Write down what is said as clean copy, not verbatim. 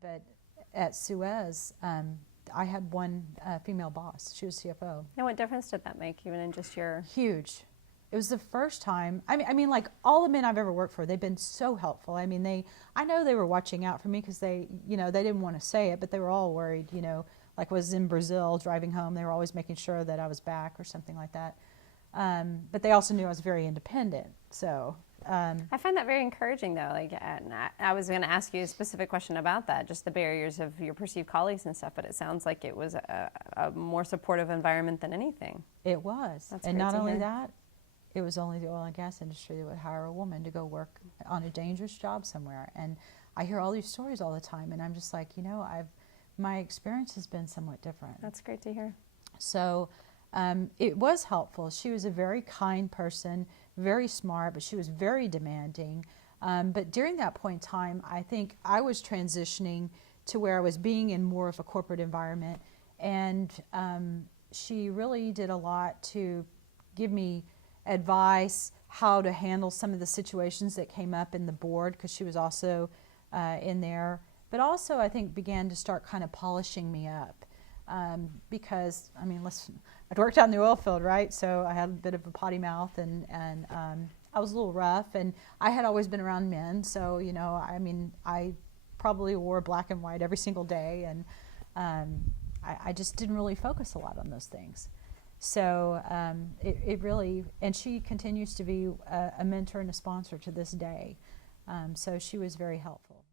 But at Suez, I had one female boss. She was CFO. And what difference did that make, even in just your... Huge. It was the first time. I mean, like all the men I've ever worked for, they've been so helpful. I mean, I know they were watching out for me because they didn't want to say it, but they were all worried. Like was in Brazil driving home, they were always making sure that I was back or something like that. But they also knew I was very independent. So I find that very encouraging, though. Like, and I was going to ask you a specific question about that, just the barriers of your perceived colleagues and stuff. But it sounds like it was a more supportive environment than anything. It was, That's and great not to only hear. that, it was only the oil and gas industry that would hire a woman to go work on a dangerous job somewhere. And I hear all these stories all the time, and I'm just like, my experience has been somewhat different. That's great to hear. So it was helpful. She was a very kind person, very smart, but she was very demanding. But during that point in time, I think I was transitioning to where I was being in more of a corporate environment. And she really did a lot to give me advice, how to handle some of the situations that came up in the board, because she was also in there. But also, I think, began to start kind of polishing me up. Because, I mean, I'd worked out in the oil field, right? So I had a bit of a potty mouth, and I was a little rough, and I had always been around men. So, I mean, I probably wore black and white every single day, and I just didn't really focus a lot on those things. So it really, and she continues to be a mentor and a sponsor to this day. So she was very helpful.